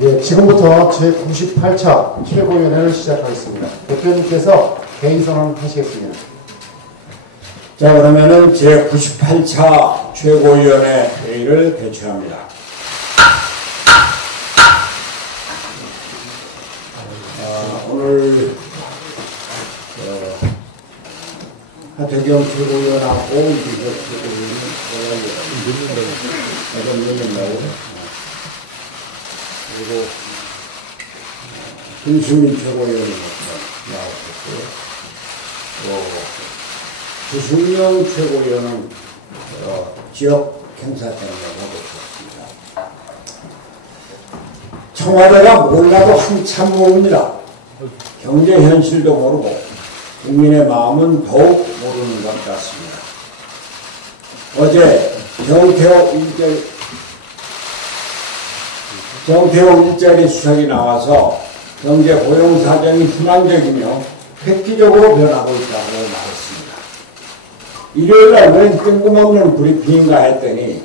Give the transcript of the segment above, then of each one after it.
예, 지금부터 제98차 최고위원회를 시작하겠습니다. 대표님께서 개의 선언하시겠습니다. 자, 그러면은 제98차 최고위원회 회의를 개최합니다. 오늘 하태경 최고위원하고 이준석 최고위원은 그리고 김수민 최고위원이 나왔었고요. 또 주승용 최고위원은 지역 행사 때문에 하고 있었습니다. 청와대가 몰라도 한참 모릅니다. 경제 현실도 모르고 국민의 마음은 더욱 모르는 것 같습니다. 어제 정태호 일자리 수석이 나와서 경제 고용 사정이 희망적이며 획기적으로 변하고 있다고 말했습니다. 일요일날 웬 뜬금없는 브리핑인가 했더니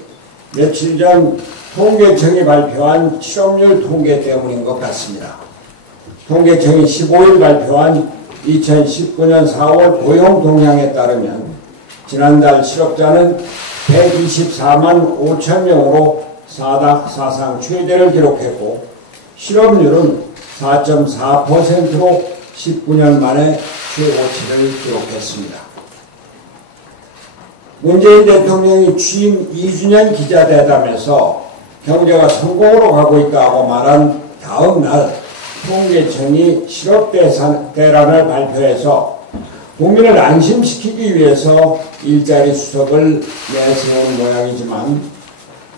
며칠 전 통계청이 발표한 실업률 통계 때문인 것 같습니다. 통계청이 15일 발표한 2019년 4월 고용 동향에 따르면 지난달 실업자는 124만 5천 명으로 사상 최대를 기록했고 실업률은 4.4%로 19년 만에 최고치를 기록했습니다. 문재인 대통령이 취임 2주년 기자회담에서 경제가 성공으로 가고 있다고 말한 다음 날 통계청이 실업대란을 발표해서 국민을 안심시키기 위해서 일자리 수석을 내세운 모양이지만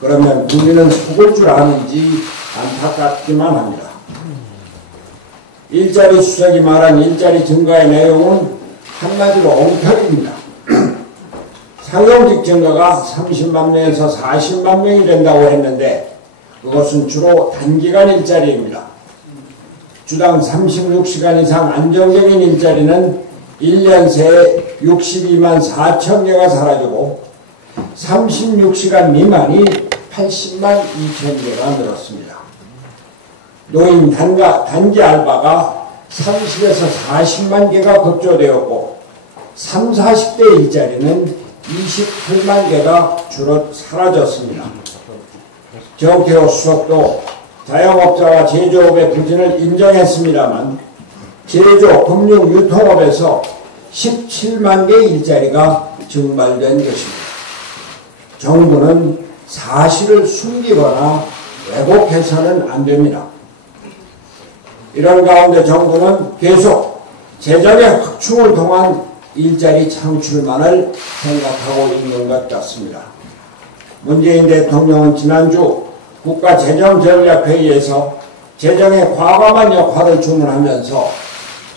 그러면 국민은 속을 줄 아는지 안타깝기만 합니다. 일자리 수석이 말한 일자리 증가의 내용은 한마디로 엉터리입니다. 상용직 증가가 30만 명에서 40만 명이 된다고 했는데 그것은 주로 단기간 일자리입니다. 주당 36시간 이상 안정적인 일자리는 1년 새에 62만 4천 개가 사라지고 36시간 미만이 80만 2천 개가 늘었습니다. 노인 단기 알바가 30에서 40만 개가 급조되었고 30, 40대 일자리는 28만 개가 줄어 사라졌습니다. 정태호 수석도 자영업자와 제조업의 부진을 인정했습니다만 제조, 금융, 유통업에서 17만 개 일자리가 증발된 것입니다. 정부는 사실을 숨기거나 왜곡해서는 안 됩니다. 이런 가운데 정부는 계속 재정의 확충을 통한 일자리 창출만을 생각하고 있는 것 같습니다. 문재인 대통령은 지난주 국가재정전략회의에서 재정의 과감한 역할을 주문하면서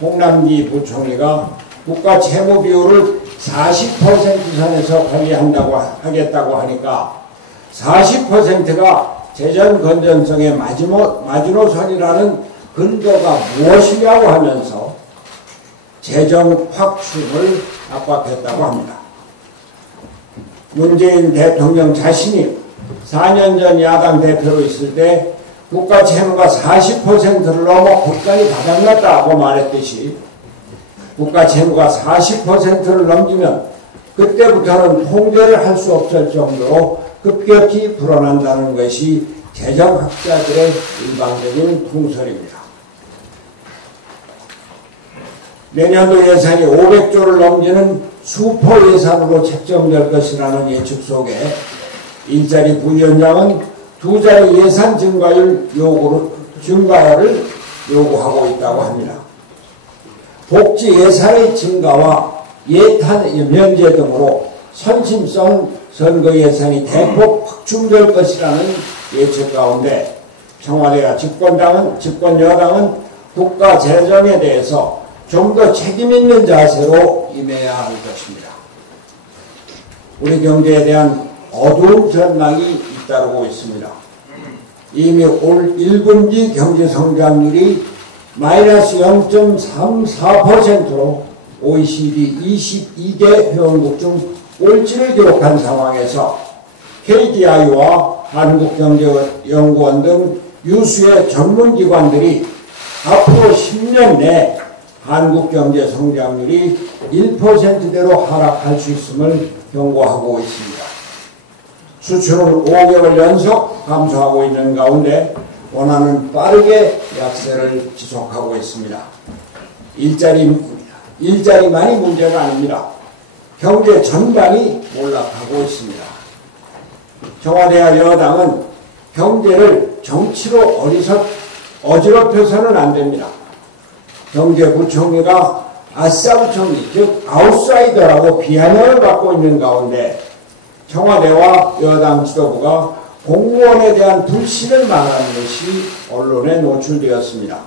홍남기 부총리가 국가 채무 비율을 40% 선에서 하겠다고 하니까 40%가 재정 건전성의 마지노선이라는 근거가 무엇이냐고 하면서 재정 확충을 압박했다고 합니다. 문재인 대통령 자신이 4년 전 야당 대표로 있을 때 국가 채무가 40%를 넘어 국간이 바닥났다고 말했듯이 국가 채무가 40%를 넘기면 그때부터는 통제를 할 수 없을 정도로 급격히 불어난다는 것이 재정학자들의 일반적인 통설입니다. 내년도 예산이 500조를 넘기는 슈퍼 예산으로 책정될 것이라는 예측 속에 일자리 부위원장은 두 자리 예산 증가를 요구하고 있다고 합니다. 복지 예산의 증가와 예탄 면제 등으로 선심성 선거 예산이 대폭 확충될 것이라는 예측 가운데 청와대와 집권 여당은 국가 재정에 대해서 좀 더 책임 있는 자세로 임해야 할 것입니다. 우리 경제에 대한 어두운 전망이 잇따르고 있습니다. 이미 올 1분기 경제 성장률이 마이너스 0.34%로 OECD 22개 회원국 중 꼴찌를 기록한 상황에서 KDI와 한국경제연구원 등 유수의 전문기관들이 앞으로 10년 내 한국 경제 성장률이 1%대로 하락할 수 있음을 경고하고 있습니다. 수출은 5개월 연속 감소하고 있는 가운데 원화는 빠르게 약세를 지속하고 있습니다. 일자리만이 문제가 아닙니다. 경제 전반이 몰락하고 있습니다. 청와대와 여당은 경제를 정치로 어지럽혀서는 안 됩니다. 경제부총리가 아싸부총리, 즉 아웃사이더라고 비아냥을 받고 있는 가운데 청와대와 여당 지도부가 공무원에 대한 불신을 말하는 것이 언론에 노출되었습니다.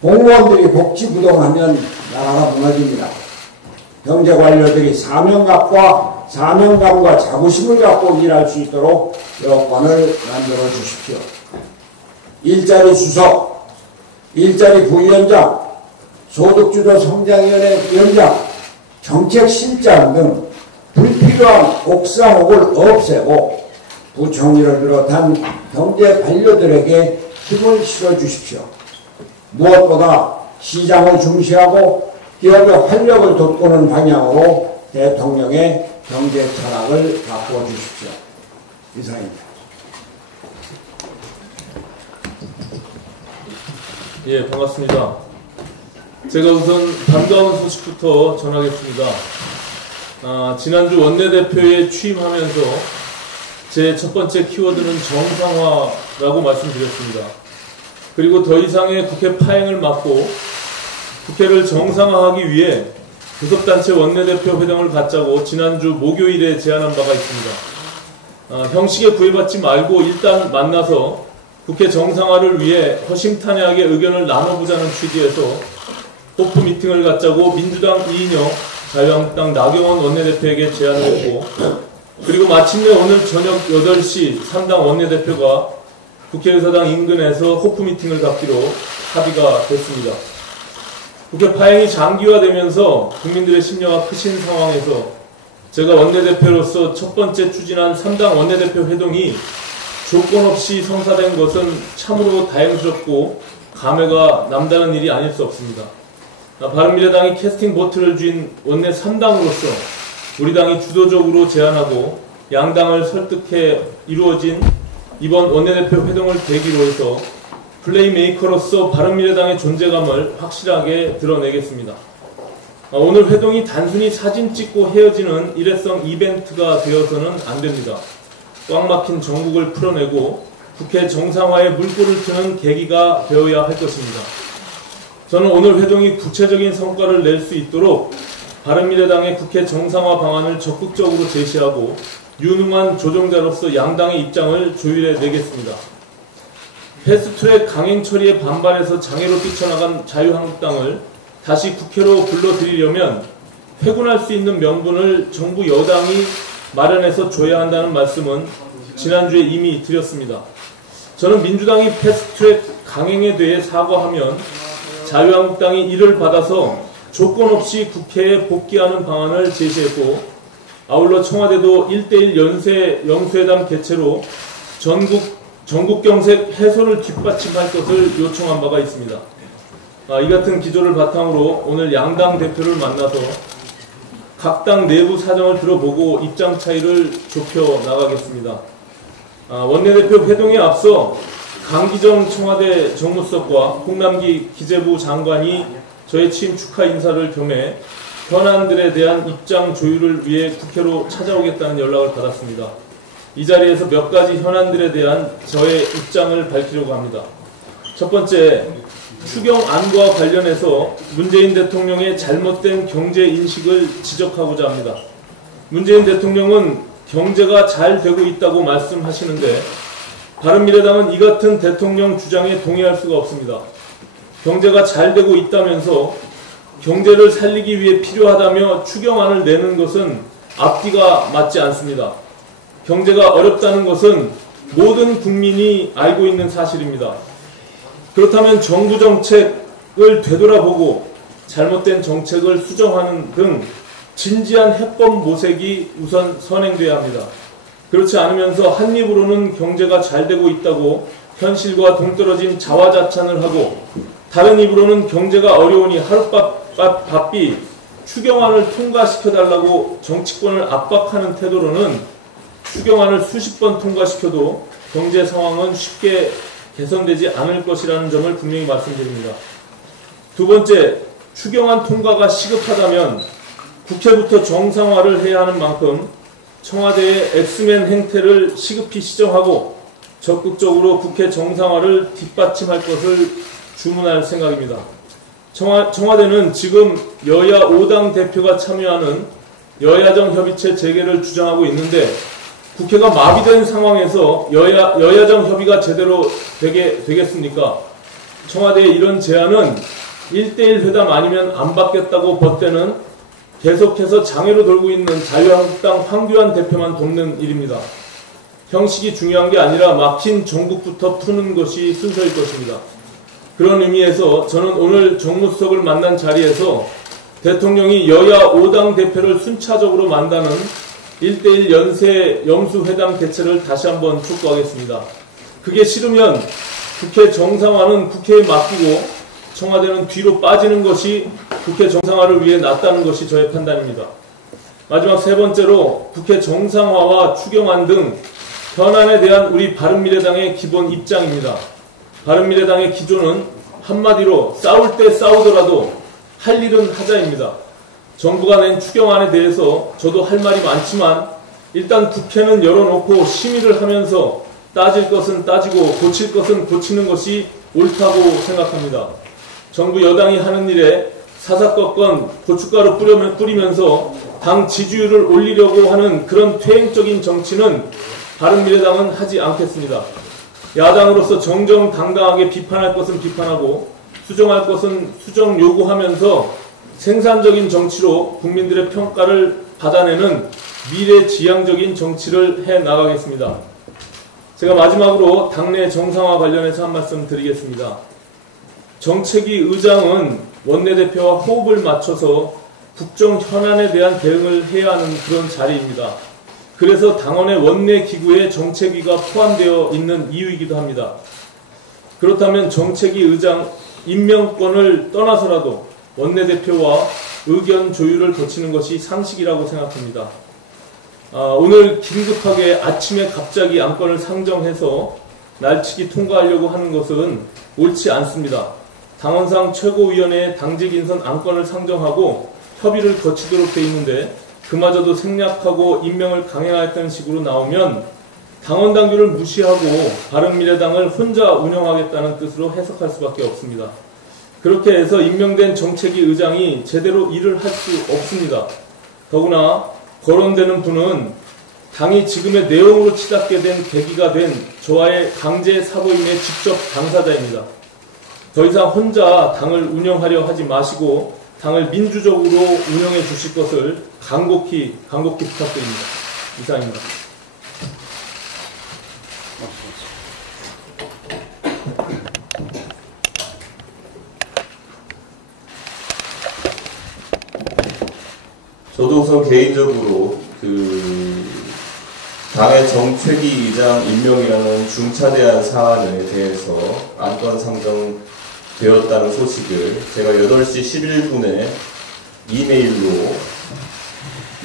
공무원들이 복지부동하면 나라가 무너집니다. 경제관료들이 사명감과 자부심을 갖고 일할 수 있도록 여건을 만들어 주십시오. 일자리 수석, 일자리 부위원장, 소득주도 성장위원회 위원장, 정책실장 등 불필요한 옥상옥을 없애고 부총리를 비롯한 경제 관료들에게 힘을 실어주십시오. 무엇보다 시장을 중시하고 기업의 활력을 돋구는 방향으로 대통령의 경제 철학을 바꿔주십시오. 이상입니다. 예, 반갑습니다. 제가 우선 반가운 소식부터 전하겠습니다. 지난주 원내대표에 취임하면서 제 첫 번째 키워드는 정상화라고 말씀드렸습니다. 그리고 더 이상의 국회 파행을 막고 국회를 정상화하기 위해 교섭단체 원내대표 회동을 갖자고 지난주 목요일에 제안한 바가 있습니다. 형식에 구애받지 말고 일단 만나서 국회 정상화를 위해 허심탄회하게 의견을 나눠보자는 취지에서 호프 미팅을 갖자고 민주당 이인영, 자유한국당 나경원 원내대표에게 제안을 했고, 그리고 마침내 오늘 저녁 8시 3당 원내대표가 국회의사당 인근에서 호프 미팅을 갖기로 합의가 됐습니다. 국회 파행이 장기화되면서 국민들의 심려가 크신 상황에서 제가 원내대표로서 첫 번째 추진한 3당 원내대표 회동이 조건 없이 성사된 것은 참으로 다행스럽고 감회가 남다른 일이 아닐 수 없습니다. 바른미래당이 캐스팅 보트를 쥔 원내 3당으로서 우리 당이 주도적으로 제안하고 양당을 설득해 이루어진 이번 원내대표 회동을 계기로 해서 플레이메이커로서 바른미래당의 존재감을 확실하게 드러내겠습니다. 오늘 회동이 단순히 사진 찍고 헤어지는 일회성 이벤트가 되어서는 안 됩니다. 꽉 막힌 정국을 풀어내고 국회 정상화에 물꼬를 트는 계기가 되어야 할 것입니다. 저는 오늘 회동이 구체적인 성과를 낼 수 있도록 바른미래당의 국회 정상화 방안을 적극적으로 제시하고 유능한 조정자로서 양당의 입장을 조율해 내겠습니다. 패스트트랙 강행 처리에 반발해서 장애로 뛰쳐나간 자유한국당을 다시 국회로 불러들이려면 회군할 수 있는 명분을 정부 여당이 마련해서 줘야 한다는 말씀은 지난주에 이미 드렸습니다. 저는 민주당이 패스트트랙 강행에 대해 사과하면 자유한국당이 이를 받아서 조건 없이 국회에 복귀하는 방안을 제시했고, 아울러 청와대도 1:1 영수회담 개최로 전국경색 해소를 뒷받침할 것을 요청한 바가 있습니다. 이 같은 기조를 바탕으로 오늘 양당 대표를 만나서 각 당 내부 사정을 들어보고 입장 차이를 좁혀 나가겠습니다. 원내대표 회동에 앞서 강기정 청와대 정무수석과 홍남기 기재부 장관이 저의 취임 축하 인사를 겸해 현안들에 대한 입장 조율을 위해 국회로 찾아오겠다는 연락을 받았습니다. 이 자리에서 몇 가지 현안들에 대한 저의 입장을 밝히려고 합니다. 첫 번째, 추경안과 관련해서 문재인 대통령의 잘못된 경제 인식을 지적하고자 합니다. 문재인 대통령은 경제가 잘 되고 있다고 말씀하시는데 바른미래당은 이 같은 대통령 주장에 동의할 수가 없습니다. 경제가 잘 되고 있다면서 경제를 살리기 위해 필요하다며 추경안을 내는 것은 앞뒤가 맞지 않습니다. 경제가 어렵다는 것은 모든 국민이 알고 있는 사실입니다. 그렇다면 정부 정책을 되돌아보고 잘못된 정책을 수정하는 등 진지한 해법 모색이 우선 선행돼야 합니다. 그렇지 않으면서 한 입으로는 경제가 잘 되고 있다고 현실과 동떨어진 자화자찬을 하고 다른 입으로는 경제가 어려우니 하룻바삐 추경안을 통과시켜달라고 정치권을 압박하는 태도로는 추경안을 수십 번 통과시켜도 경제 상황은 쉽게 개선되지 않을 것이라는 점을 분명히 말씀드립니다. 두 번째, 추경안 통과가 시급하다면 국회부터 정상화를 해야 하는 만큼 청와대의 엑스맨 행태를 시급히 시정하고 적극적으로 국회 정상화를 뒷받침할 것을 주문할 생각입니다. 청와대는 지금 여야 5당 대표가 참여하는 여야정 협의체 재개를 주장하고 있는데 국회가 마비된 상황에서 여야정 협의가 제대로 되겠습니까? 청와대의 이런 제안은 1대1 회담 아니면 안 받겠다고 벗대는 계속해서 장애로 돌고 있는 자유한국당 황교안 대표만 돕는 일입니다. 형식이 중요한 게 아니라 막힌 정국부터 푸는 것이 순서일 것입니다. 그런 의미에서 저는 오늘 정무수석을 만난 자리에서 대통령이 여야 5당 대표를 순차적으로 만나는 1대1 연쇄 염수회담 개최를 다시 한번 촉구하겠습니다. 그게 싫으면 국회 정상화는 국회에 맡기고 청와대는 뒤로 빠지는 것이 국회 정상화를 위해 낫다는 것이 저의 판단입니다. 마지막 세 번째로 국회 정상화와 추경안 등 현안에 대한 우리 바른미래당의 기본 입장입니다. 바른미래당의 기조는 한마디로 싸울 때 싸우더라도 할 일은 하자입니다. 정부가 낸 추경안에 대해서 저도 할 말이 많지만 일단 국회는 열어놓고 심의를 하면서 따질 것은 따지고 고칠 것은 고치는 것이 옳다고 생각합니다. 정부 여당이 하는 일에 사사건건 고춧가루 뿌리면서 당 지지율을 올리려고 하는 그런 퇴행적인 정치는 바른미래당은 하지 않겠습니다. 야당으로서 정정당당하게 비판할 것은 비판하고 수정할 것은 수정 요구하면서 생산적인 정치로 국민들의 평가를 받아내는 미래지향적인 정치를 해나가겠습니다. 제가 마지막으로 당내 정상화 관련해서 한 말씀 드리겠습니다. 정책위 의장은 원내대표와 호흡을 맞춰서 국정 현안에 대한 대응을 해야 하는 그런 자리입니다. 그래서 당원의 원내기구에 정책위가 포함되어 있는 이유이기도 합니다. 그렇다면 정책위 의장 임명권을 떠나서라도 원내대표와 의견 조율을 거치는 것이 상식이라고 생각합니다. 오늘 긴급하게 아침에 갑자기 안건을 상정해서 날치기 통과하려고 하는 것은 옳지 않습니다. 당원상 최고위원회에 당직 인선 안건을 상정하고 협의를 거치도록 돼 있는데 그마저도 생략하고 임명을 강행하겠다는 식으로 나오면 당원 당규를 무시하고 바른미래당을 혼자 운영하겠다는 뜻으로 해석할 수밖에 없습니다. 그렇게 해서 임명된 정책위 의장이 제대로 일을 할 수 없습니다. 더구나 거론되는 분은 당이 지금의 내용으로 치닫게 된 계기가 된 저와의 강제 사보임의 직접 당사자입니다. 더 이상 혼자 당을 운영하려 하지 마시고 당을 민주적으로 운영해 주실 것을 간곡히 부탁드립니다. 이상입니다. 저도 우선 개인적으로 당의 정책위 의장 임명이라는 중차대한 사안에 대해서 안건 상정되었다는 소식을 제가 8시 11분에 이메일로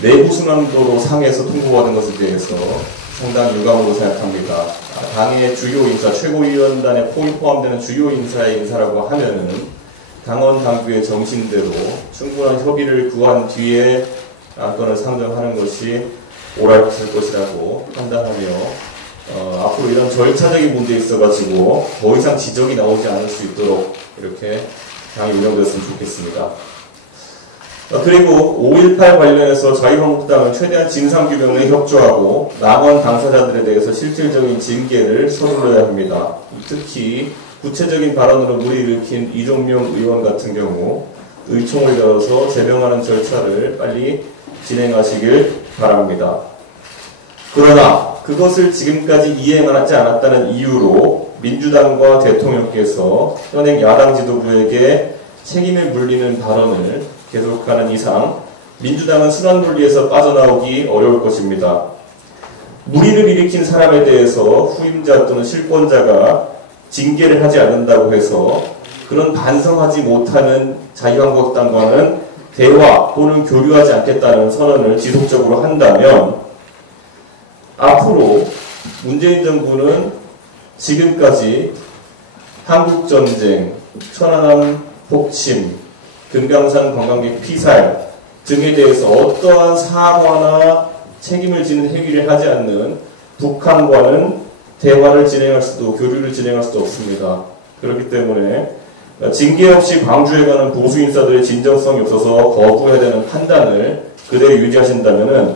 내부순환도로 상에서 통보받은 것에 대해서 상당히 유감으로 생각합니다. 당의 주요 인사, 최고위원단에 포함되는 주요 인사의 인사라고 하면은 당원 당규의 정신대로 충분한 협의를 구한 뒤에 안건을 상정하는 것이 옳았을 것이라고 판단하며 앞으로 이런 절차적인 문제에 있어가지고 더 이상 지적이 나오지 않을 수 있도록 이렇게 당이 운영됐으면 좋겠습니다. 그리고 5.18 관련해서 자유한국당은 최대한 진상규명에 협조하고 남원 당사자들에 대해서 실질적인 징계를 서둘러야 합니다. 특히 구체적인 발언으로 물을 일으킨 이종명 의원 같은 경우 의총을 열어서 제명하는 절차를 빨리 진행하시길 바랍니다. 그러나 그것을 지금까지 이행하지 않았다는 이유로 민주당과 대통령께서 현행 야당 지도부에게 책임을 물리는 발언을 계속하는 이상 민주당은 순환분리에서 빠져나오기 어려울 것입니다. 무리를 일으킨 사람에 대해서 후임자 또는 실권자가 징계를 하지 않는다고 해서 그런 반성하지 못하는 자유한국당과는 대화 또는 교류하지 않겠다는 선언을 지속적으로 한다면 앞으로 문재인 정부는 지금까지 한국전쟁, 천안함 폭침, 금강산 관광객 피살 등에 대해서 어떠한 사과나 책임을 지는 행위를 하지 않는 북한과는 대화를 진행할 수도 교류를 진행할 수도 없습니다. 그렇기 때문에 징계 없이 광주에 가는 보수 인사들의 진정성이 없어서 거부해야 되는 판단을 그대로 유지하신다면은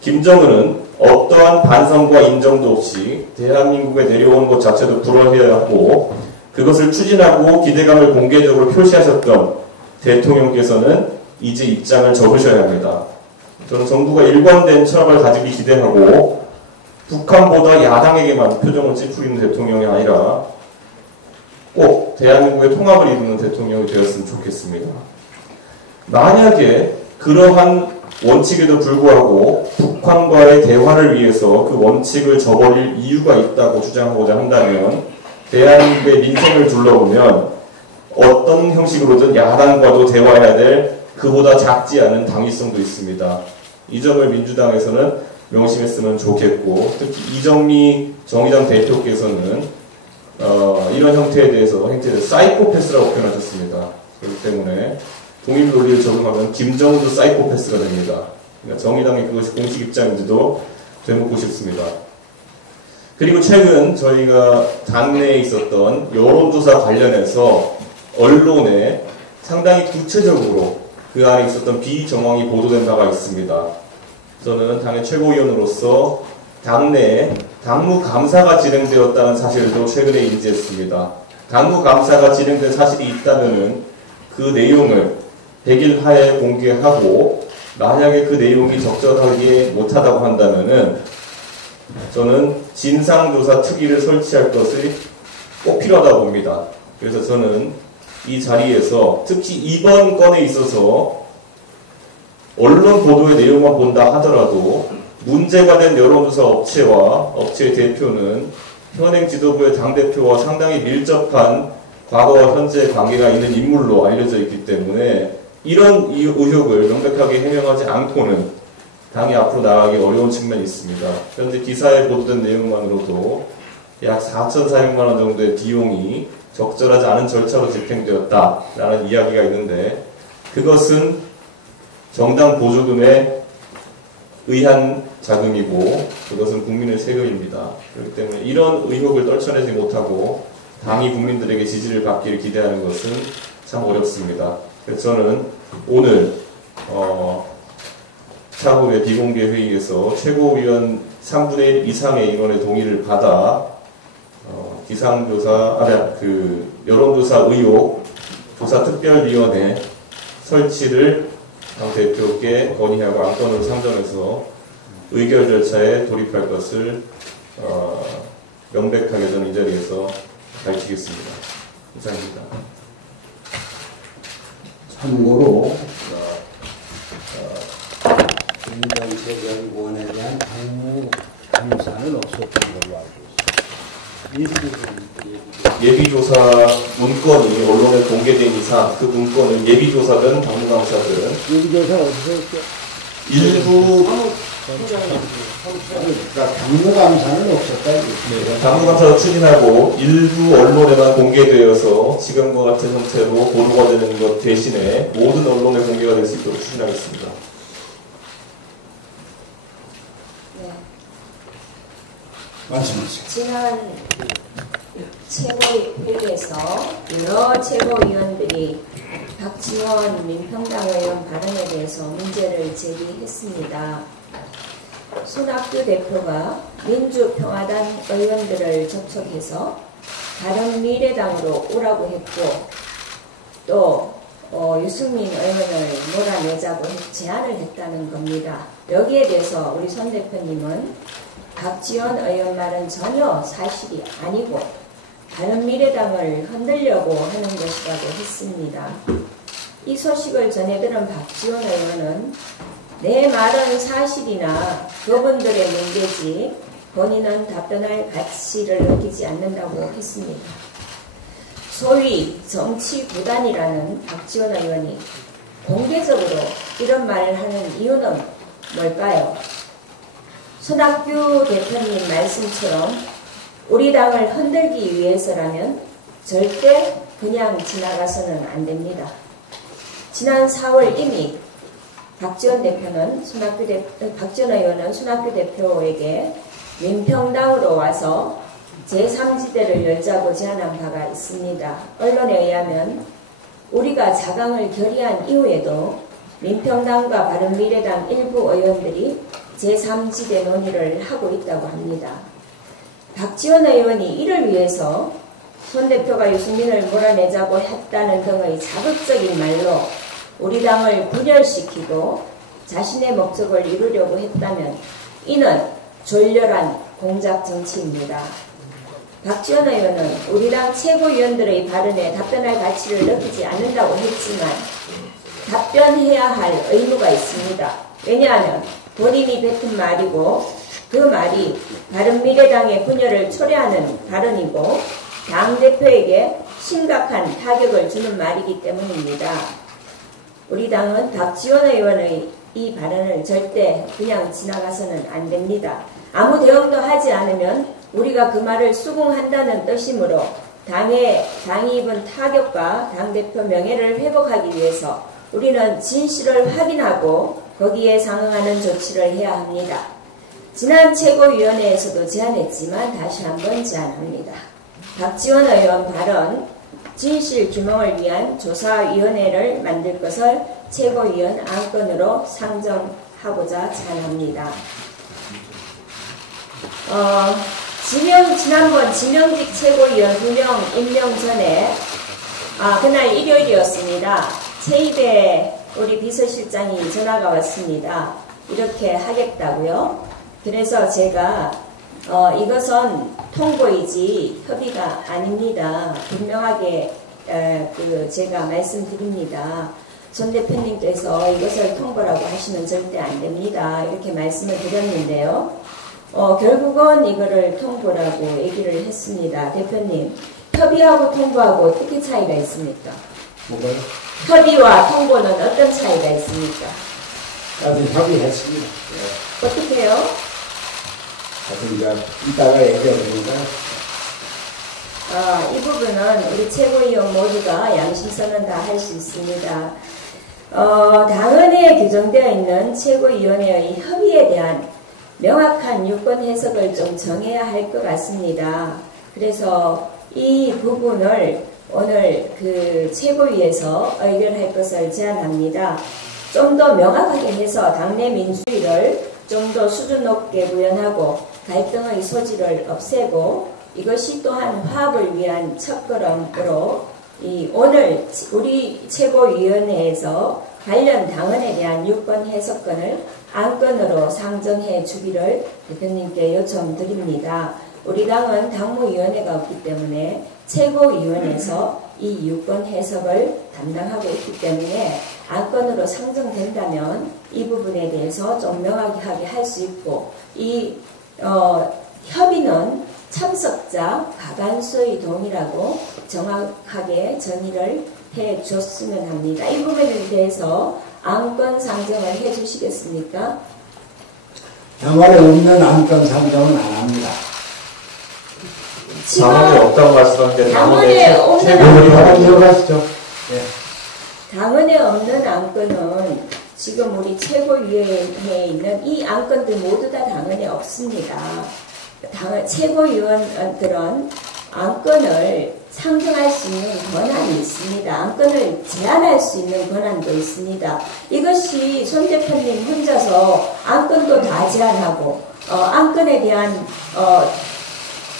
김정은은 어떠한 반성과 인정도 없이 대한민국에 내려오는 것 자체도 불허해야 하고 그것을 추진하고 기대감을 공개적으로 표시하셨던 대통령께서는 이제 입장을 접으셔야 합니다. 저는 정부가 일관된 철학을 가지기 기대하고 북한보다 야당에게만 표정을 찌푸리는 대통령이 아니라 꼭 대한민국의 통합을 이루는 대통령이 되었으면 좋겠습니다. 만약에 그러한 원칙에도 불구하고 북한과의 대화를 위해서 그 원칙을 저버릴 이유가 있다고 주장하고자 한다면 대한민국의 민생을 둘러보면 어떤 형식으로든 야당과도 대화해야 될 그보다 작지 않은 당위성도 있습니다. 이 점을 민주당에서는 명심했으면 좋겠고 특히 이정미 정의당 대표께서는 이런 형태에 대해서 사이코패스라고 표현하셨습니다. 그렇기 때문에 동일 논리를 적용하면 김정은도 사이코패스가 됩니다. 그러니까 정의당의 그것이 공식 입장인지도 되묻고 싶습니다. 그리고 최근 저희가 당내에 있었던 여론조사 관련해서 언론에 상당히 구체적으로 그 안에 있었던 비정황이 보도된 바가 있습니다. 저는 당의 최고위원으로서 당내에 당무감사가 진행되었다는 사실도 최근에 인지했습니다. 당무감사가 진행된 사실이 있다면 그 내용을 100일 하에 공개하고 만약에 그 내용이 적절하게 못하다고 한다면 저는 진상조사 특위를 설치할 것이 꼭 필요하다고 봅니다. 그래서 저는 이 자리에서 특히 이번 건에 있어서 언론 보도의 내용만 본다 하더라도 문제가 된 여론조사 업체와 업체의 대표는 현행 지도부의 당대표와 상당히 밀접한 과거와 현재의 관계가 있는 인물로 알려져 있기 때문에 이런 의혹을 명백하게 해명하지 않고는 당이 앞으로 나가기 어려운 측면이 있습니다. 현재 기사에 보도된 내용만으로도 약 4,400만 원 정도의 비용이 적절하지 않은 절차로 집행되었다라는 이야기가 있는데 그것은 정당 보조금에 의한 자금이고 그것은 국민의 세금입니다. 그렇기 때문에 이런 의혹을 떨쳐내지 못하고 당이 국민들에게 지지를 받기를 기대하는 것은 참 어렵습니다. 그래서 저는 오늘 차후의 비공개 회의에서 최고위원 3분의 1 이상의 인원의 동의를 받아 여론조사 의혹 조사특별위원회 설치를 당 대표께 건의하고 안건으로 상정해서 의결 절차에 돌입할 것을 명백하게 저는 이 자리에서 밝히겠습니다. 이상입니다. 참고로 김정채전원에 대한 당무 감사는 없었던 걸로 알고 있습니다. 예비조사 문건이 언론에 공개된 이상 그 문건을 예비조사든 당무감사든 예비조사 어디서 했죠? 일부 그러니까 당무감사는 없었다. 네, 당무감사를 추진하고 일부 언론에만 공개되어서 지금과 같은 형태로 보도가 되는 것 대신에 모든 언론에 공개가 될 수 있도록 추진하겠습니다. 네. 말씀하세요. 지난 최고회의에서 여러 최고위원들이 박지원 민평당 의원 발언에 대해서 문제를 제기했습니다. 손학규 대표가 민주평화당 의원들을 접촉해서 바른미래당으로 오라고 했고 또 유승민 의원을 몰아내자고 제안을 했다는 겁니다. 여기에 대해서 우리 손 대표님은 박지원 의원 말은 전혀 사실이 아니고 바른미래당을 흔들려고 하는 것이라고 했습니다. 이 소식을 전해들은 박지원 의원은 내 말은 사실이나 그분들의 문제지 본인은 답변할 가치를 느끼지 않는다고 했습니다. 소위 정치구단이라는 박지원 의원이 공개적으로 이런 말을 하는 이유는 뭘까요? 손학규 대표님 말씀처럼 우리 당을 흔들기 위해서라면 절대 그냥 지나가서는 안 됩니다. 지난 4월 이미 박지원 의원은 손학규 대표에게 민평당으로 와서 제3지대를 열자고 제안한 바가 있습니다. 언론에 의하면 우리가 자강을 결의한 이후에도 민평당과 바른미래당 일부 의원들이 제3지대 논의를 하고 있다고 합니다. 박지원 의원이 이를 위해서 손 대표가 유승민을 몰아내자고 했다는 등의 자극적인 말로 우리 당을 분열시키고 자신의 목적을 이루려고 했다면 이는 졸렬한 공작 정치입니다. 박지원 의원은 우리 당 최고위원들의 발언에 답변할 가치를 느끼지 않는다고 했지만 답변해야 할 의무가 있습니다. 왜냐하면 본인이 뱉은 말이고 그 말이 바른미래당의 분열을 초래하는 발언이고 당대표에게 심각한 타격을 주는 말이기 때문입니다. 우리 당은 박지원 의원의 이 발언을 절대 그냥 지나가서는 안 됩니다. 아무 대응도 하지 않으면 우리가 그 말을 수긍한다는 뜻이므로 당이 입은 타격과 당대표 명예를 회복하기 위해서 우리는 진실을 확인하고 거기에 상응하는 조치를 해야 합니다. 지난 최고위원회에서도 제안했지만 다시 한번 제안합니다. 박지원 의원 발언 진실 규명을 위한 조사위원회를 만들 것을 최고위원 안건으로 상정하고자 제안합니다. 지난번 지명직 최고위원 2명 임명 전에 그날 일요일이었습니다. 최입에 우리 비서실장이 전화가 왔습니다. 이렇게 하겠다고요. 그래서 제가 이것은 통보이지 협의가 아닙니다. 분명하게 제가 말씀드립니다. 손 대표님께서 이것을 통보라고 하시면 절대 안 됩니다. 이렇게 말씀을 드렸는데요. 결국은 이거를 통보라고 얘기를 했습니다. 대표님, 협의하고 통보하고 어떻게 차이가 있습니까? 뭐가요? 협의와 통보는 어떤 차이가 있습니까? 나도 협의했습니다. 어떻게 해요? 그래서 이제 이따가 얘기해보니까 이 부분은 우리 최고위원 모두가 양심선언 다 할 수 있습니다. 당헌에 규정되어 있는 최고위원회의 협의에 대한 명확한 유권 해석을 좀 정해야 할 것 같습니다. 그래서 이 부분을 오늘 최고위에서 의결할 것을 제안합니다. 좀 더 명확하게 해서 당내 민주주의를 좀 더 수준 높게 구현하고 갈등의 소지를 없애고 이것이 또한 화합을 위한 첫걸음으로 오늘 우리 최고위원회에서 관련 당헌에 대한 유권 해석권을 안건으로 상정해 주기를 대표님께 요청드립니다. 우리 당은 당무위원회가 없기 때문에 최고위원회에서 이 유권 해석을 담당하고 있기 때문에 안건으로 상정된다면 이 부분에 대해서 좀 명확하게 할 수 있고 협의는 참석자 과반수의 동의라고 정확하게 정의를 해줬으면 합니다. 이 부분에 대해서 안건 상정을 해주시겠습니까? 당원에 없는 안건 상정은 안 합니다. 당원이 없다고 말씀하셨는데 당원에 없는 한번 이어가시죠. 당원에 없는 안건은 지금 우리 최고위원회에 있는 이 안건들 모두 다 당원에 없습니다. 최고위원들은 안건을 상정할 수 있는 권한이 있습니다. 안건을 제안할 수 있는 권한도 있습니다. 이것이 손 대표님 혼자서 안건도 다 제안하고 안건에 대한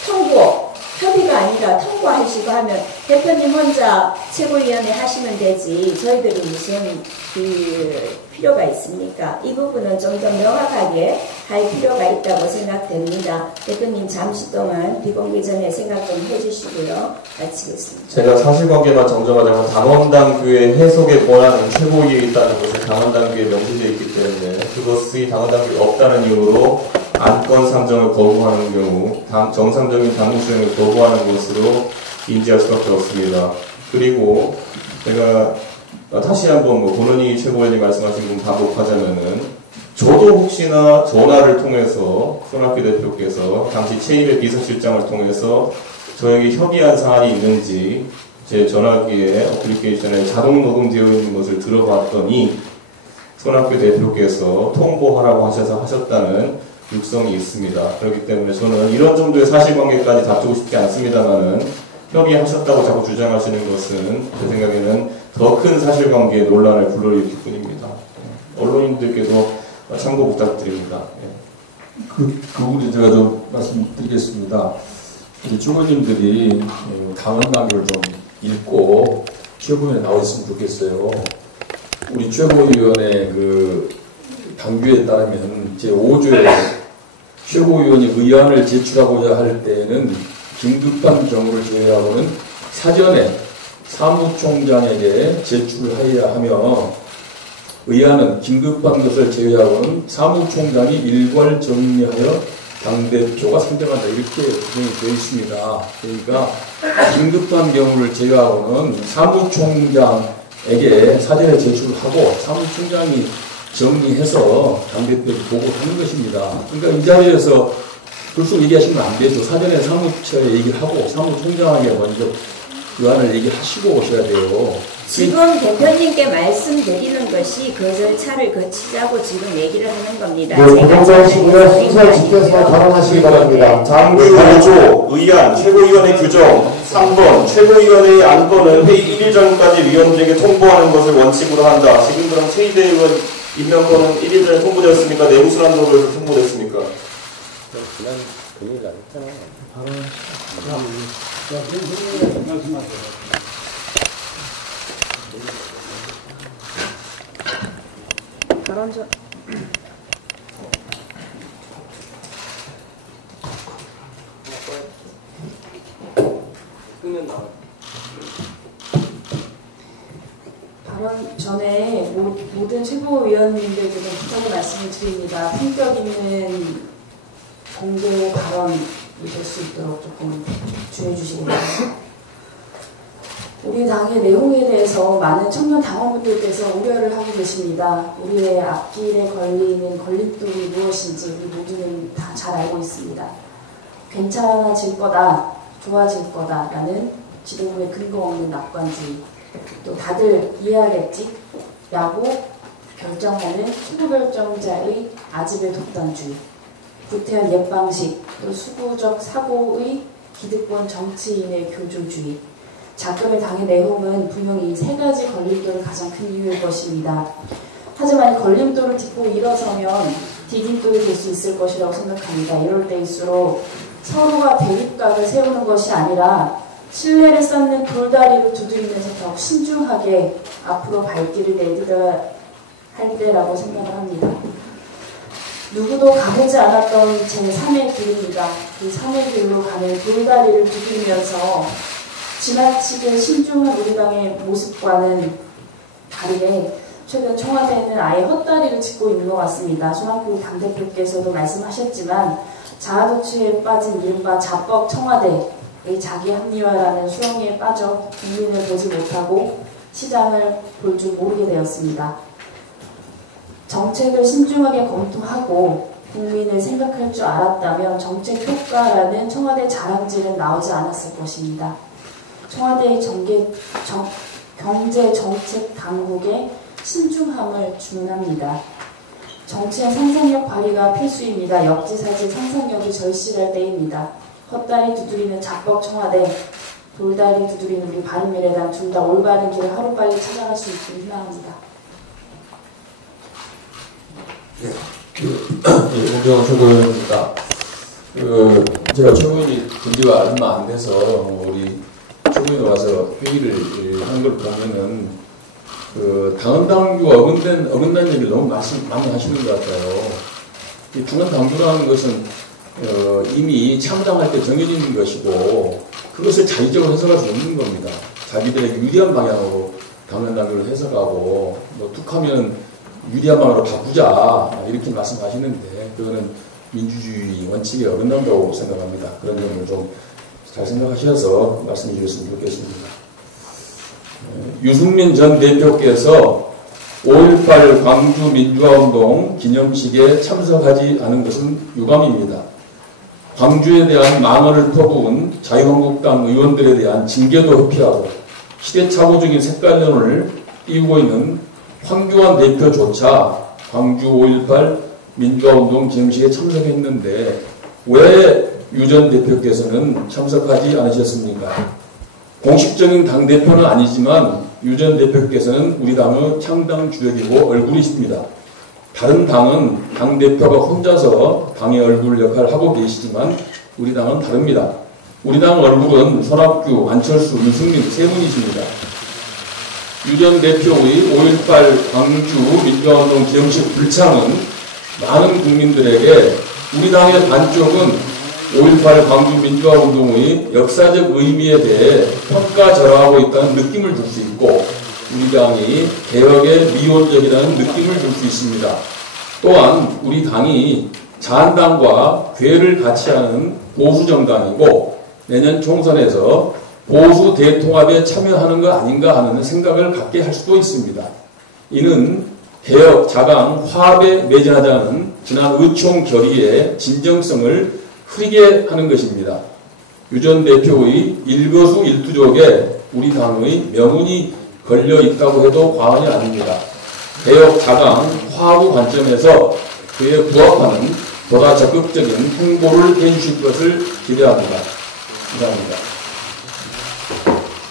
통보 협의가 아니라 통과하시고 하면 대표님 혼자 최고위원회 하시면 되지 저희들이 무슨 필요가 있습니까? 이 부분은 좀 더 명확하게 할 필요가 있다고 생각됩니다. 대표님 잠시 동안 비공개전에 생각 좀 해주시고요. 마치겠습니다. 제가 사실관계만 정정하자면 당원당규의 해석의 권한은 최고위에 있다는 것이 당원당규에 명시되어 있기 때문에 그것이 당원당규에 없다는 이유로 안건 상정을 거부하는 경우 정상적인 당무 수행을 거부하는 것으로 인지할 수밖에 없습니다. 그리고 제가 다시 한번 권은희 최고위원이 말씀하신 부분 반복하자면은 저도 혹시나 전화를 통해서 손학규 대표께서 당시 최입의 비서실장을 통해서 저에게 협의한 사안이 있는지 제 전화기에 어플리케이션에 자동 녹음되어 있는 것을 들어봤더니 손학규 대표께서 통보하라고 하셔서 하셨다는 육성이 있습니다. 그렇기 때문에 저는 이런 정도의 사실관계까지 다투고 싶지 않습니다만은 협의하셨다고 자꾸 주장하시는 것은 제 생각에는 더 큰 사실관계의 논란을 불러일으킬 뿐입니다. 언론인들께도 참고 부탁드립니다. 그 부분에 제가 좀 말씀드리겠습니다. 우리 주거님들이 당원당규를 좀 읽고 최고위원회 나오셨으면 좋겠어요. 우리 최고위원회 그 당규에 따르면 제5조에 최고위원이 의안을 제출하고자 할 때에는 긴급한 경우를 제외하고는 사전에 사무총장에게 제출하여야 하며 의안은 긴급한 것을 제외하고는 사무총장이 일괄 정리하여 당대표가 선정한다. 이렇게 규정이 되어 있습니다. 그러니까 긴급한 경우를 제외하고는 사무총장에게 사전에 제출하고 사무총장이 정리해서 당대표에게 보고하는 것입니다. 그러니까 이 자리에서 불쑥 얘기하시면 안 되죠. 사전에 사무처에 얘기를 하고 사무총장에게 먼저 의안을 얘기하시고 오셔야 돼요. 지금 대표님께 말씀드리는 것이 그 절차를 거치자고 지금 얘기를 하는 겁니다. 네, 고정하시고요. 순서 지켜서 발언하시기 바랍니다. 당규 5조 의안 최고위원회 규정 3번 최고위원회의 안건은 회의 1일 전까지 위원들에게 통보하는 것을 원칙으로 한다. 지금 그럼 최희대 의원 임명권은 1일 전에 통보되었습니까? 내부순환도로 통보됐습니까? 그냥 금일 날 했잖아요. 발언 전에 모든 최고위원님들께 좀 부탁의 말씀을 드립니다. 품격 있는 공개 발언이 될 수 있도록 조금 주의해 주시겠나요? 우리 당의 내용에 대해서 많은 청년 당원분들께서 우려를 하고 계십니다. 우리의 앞길에 걸리는 걸림돌이 무엇인지 우리 모두는 다 잘 알고 있습니다. 괜찮아질 거다, 좋아질 거다라는 지도부의 근거 없는 낙관주의, 또 다들 이해하겠지? 라고 결정하는 최고결정자의 아집의 독단주의, 구태한 옛방식, 또 수구적 사고의 기득권 정치인의 교조주의. 작금의 당의 내용은 분명히 이 세 가지 걸림돌이 가장 큰 이유일 것입니다. 하지만 이 걸림돌을 딛고 일어서면 디딤돌이 될 수 있을 것이라고 생각합니다. 이럴 때일수록 서로가 대립각을 세우는 것이 아니라 신뢰를 쌓는 돌다리로 두드리면서 더욱 신중하게 앞으로 발길을 내딛어야 할 때라고 생각을 합니다. 누구도 가보지 않았던 제3의 길입니다. 그 3의 길로 가는 돌다리를 두드리면서 지나치게 신중한 우리 당의 모습과는 다르게 최근 청와대에는 아예 헛다리를 짚고 있는 것 같습니다. 손학규 당대표께서도 말씀하셨지만 자아도취에 빠진 이른바 자뻑 청와대의 자기 합리화라는 수렁이에 빠져 국민을 보지 못하고 시장을 볼 줄 모르게 되었습니다. 정책을 신중하게 검토하고 국민을 생각할 줄 알았다면 정책 효과라는 청와대 자랑질은 나오지 않았을 것입니다. 청와대의 경제정책 당국의 신중함을 주문합니다. 정치의 상상력 발휘가 필수입니다. 역지사지 상상력이 절실할 때입니다. 헛다리 두드리는 자뻑 청와대, 돌다리 두드리는 우리 바른미래당 둘 다 올바른 길을 하루빨리 찾아갈 수 있기를 희망합니다. 문경원 최고위원입니다. 제가 최고위원이 된 지가 얼마 안 돼서 우리 최고위원 와서 회의를 하는 걸 보면은 당헌당규가 어긋난 얘기를 너무 많이 하시는 것 같아요. 이 당헌당규라는 것은 이미 창당할 때 정해져 있는 것이고 그것을 자의적으로 해석할 수 없는 겁니다. 자기들에게 유리한 방향으로 당헌당규를 해석하고 툭하면 유리한 방향으로 바꾸자 이렇게 말씀하시는데 그거는 민주주의 원칙에 어긋난다고 생각합니다. 그런 점을 좀 잘 생각하셔서 말씀해 주셨으면 좋겠습니다. 유승민 전 대표께서 5.18 광주 민주화운동 기념식에 참석하지 않은 것은 유감입니다. 광주에 대한 망언을 퍼부은 자유한국당 의원들에 대한 징계도 회피하고 시대착오적인 색깔론을 띄우고 있는 황교안 대표조차 광주 5.18 민주화운동 기념식에 참석했는데 왜 유 전 대표께서는 참석하지 않으셨습니까? 공식적인 당대표는 아니지만 유 전 대표께서는 우리 당의 창당 주역이고 얼굴이십니다. 다른 당은 당대표가 혼자서 당의 얼굴 역할을 하고 계시지만 우리 당은 다릅니다. 우리 당 얼굴은 손학규, 안철수, 유승민 세 분이십니다. 유 전 대표의 5.18 광주 민주화운동 기념식 불참은 많은 국민들에게 우리 당의 반쪽은 5.18 광주 민주화운동의 역사적 의미에 대해 평가절하하고 있다는 느낌을 줄 수 있고 우리 당이 개혁에 미온적이라는 느낌을 줄 수 있습니다. 또한 우리 당이 자한당과 괴를 같이 하는 보수정당이고 내년 총선에서 보수 대통합에 참여하는 거 아닌가 하는 생각을 갖게 할 수도 있습니다. 이는 개혁, 자강, 화합에 매진하자는 지난 의총 결의의 진정성을 흐리게 하는 것입니다. 유 전 대표의 일거수일투족에 우리 당의 명운이 걸려 있다고 해도 과언이 아닙니다. 개혁, 자강, 화합의 관점에서 그에 부합하는 보다 적극적인 홍보를 해주실 것을 기대합니다. 감사합니다.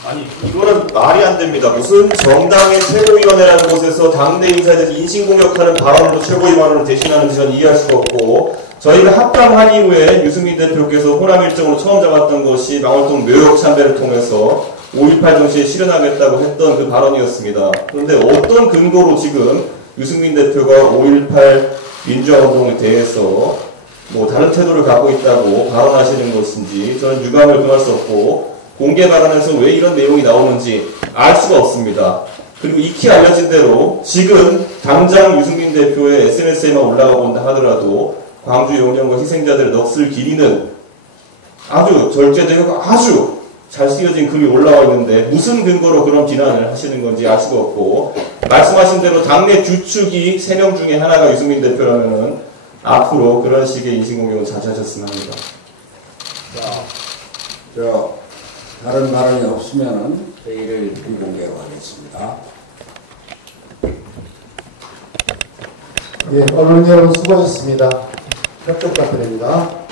아니 이거는 말이 안 됩니다. 무슨 정당의 최고위원회라는 곳에서 당내 인사에 대해서 인신공격하는 발언으로 최고위원을 대신하는지 저는 이해할 수가 없고 저희가 합당한 이후에 유승민 대표께서 호남 일정으로 처음 잡았던 것이 망월동 묘역 참배를 통해서 5.18 정신에 실현하겠다고 했던 그 발언이었습니다. 그런데 어떤 근거로 지금 유승민 대표가 5.18 민주화운동에 대해서 다른 태도를 갖고 있다고 발언하시는 것인지 저는 유감을 금할 수 없고 공개 발언에서 왜 이런 내용이 나오는지 알 수가 없습니다. 그리고 익히 알려진 대로 지금 당장 유승민 대표의 SNS에만 올라가 본다 하더라도 광주 용령과 희생자들의 넋을 기리는 아주 절제되고 아주 잘 쓰여진 글이 올라와 있는데 무슨 근거로 그런 비난을 하시는 건지 알 수가 없고 말씀하신 대로 당내 주축이 3명 중에 하나가 유승민 대표라면은 앞으로 그런 식의 인신공격은 자제하셨으면 합니다. 다른 발언이 없으면 회의를 비공개로 하겠습니다. 예, 언론 여러분 수고하셨습니다. 협조 부탁드립니다.